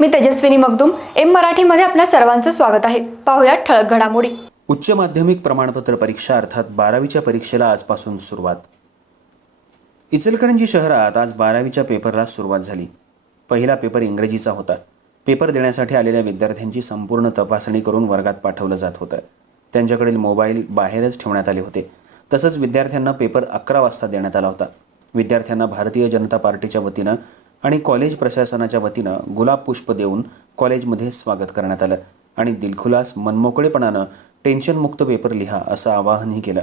मी Tejaswini Magdum M मराठीमध्ये आपल्या सर्वांचं स्वागत आहे. पाहुयात ठळक घडामोडी. उच्च माध्यमिक प्रमाणपत्र परीक्षा अर्थात बारावीच्या परीक्षेला आजपासून सुरुवात. इचलकरंजी शहरात आज बारावीच्या पेपरला सुरुवात झाली. पहिला पेपर इंग्रजीचा होता. पेपर देण्यासाठी आलेल्या विद्यार्थ्यांची संपूर्ण तपासणी करून वर्गात पाठवलं जात होतं. त्यांच्याकडील मोबाईल बाहेरच ठेवण्यात आले होते. तसंच विद्यार्थ्यांना पेपर अकरा वाजता देण्यात आला होता. विद्यार्थ्यांना भारतीय जनता पार्टीच्या वतीनं आणि कॉलेज प्रशासनाच्या वतीनं गुलाब पुष्प देऊन कॉलेजमध्ये स्वागत करण्यात आलं. आणि दिलखुलास मनमोकळेपणानं टेन्शनमुक्त पेपर लिहा असं आवाहनही केलं.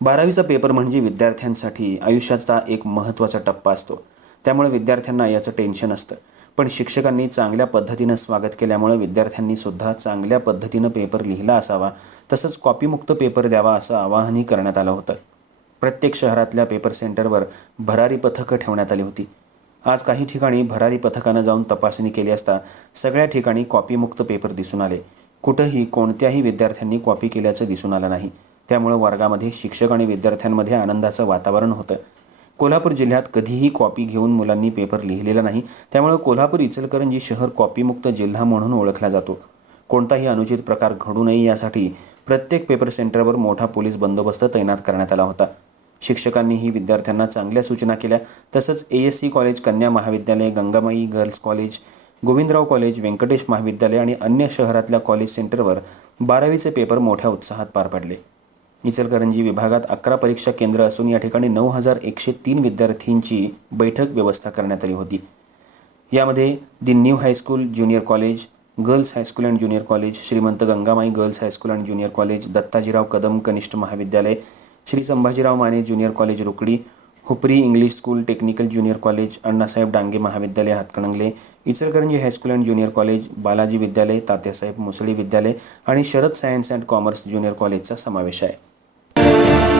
बारावीचा पेपर म्हणजे विद्यार्थ्यांसाठी आयुष्याचा एक महत्त्वाचा टप्पा असतो. त्यामुळे विद्यार्थ्यांना याचं टेन्शन असतं. पण शिक्षकांनी चांगल्या पद्धतीनं स्वागत केल्यामुळे विद्यार्थ्यांनी सुद्धा चांगल्या पद्धतीनं पेपर लिहिला असावा तसंच कॉपीमुक्त पेपर द्यावा असं आवाहनही करण्यात आलं होतं. प्रत्येक शहरातल्या पेपर सेंटरवर भरारी पथकं ठेवण्यात आली होती. आज काही ठिकाणी भरारी पथकानं जाऊन तपासणी केली असता सगळ्या ठिकाणी कॉपीमुक्त पेपर दिसून आले. कुठंही कोणत्याही विद्यार्थ्यांनी कॉपी केल्याचं दिसून आलं नाही. त्यामुळं वर्गामध्ये शिक्षक आणि विद्यार्थ्यांमध्ये आनंदाचं वातावरण होतं. कोल्हापूर जिल्ह्यात कधीही कॉपी घेऊन मुलांनी पेपर लिहिलेला नाही. त्यामुळं कोल्हापूर इचलकरंजी शहर कॉपीमुक्त जिल्हा म्हणून ओळखला जातो. कोणताही अनुचित प्रकार घडू नये यासाठी प्रत्येक पेपर सेंटरवर मोठा पोलीस बंदोबस्त तैनात करण्यात आला होता. शिक्षकांनीही विद्यार्थ्यांना चांगल्या सूचना केल्या. तसंच ए एस सी कॉलेज कन्या महाविद्यालय Gangamai girls college Govindrao college Venkatesh महाविद्यालय आणि अन्य शहरातल्या कॉलेज सेंटरवर बारावीचे पेपर मोठ्या उत्साहात पार पडले. इचलकरंजी विभागात अकरा परीक्षा केंद्र असून या ठिकाणी नऊ हजार एकशे तीन विद्यार्थींची बैठक व्यवस्था करण्यात आली होती. यामध्ये the new high school junior college girls high school and junior college Shrimant Gangamai girls high school and junior college Dattajirao Kadam कनिष्ठ महाविद्यालय Shri Sambhajirao Mane junior college Rukadi Hupari English school technical junior college Annasaheb Dange महाविद्यालय Hatkanangale Ichalkaranji high school and junior college Balaji विद्यालय तात्यासाहेब मुसळी विद्यालय आणि Sharad science and commerce junior कॉलेजचा समावेश आहे.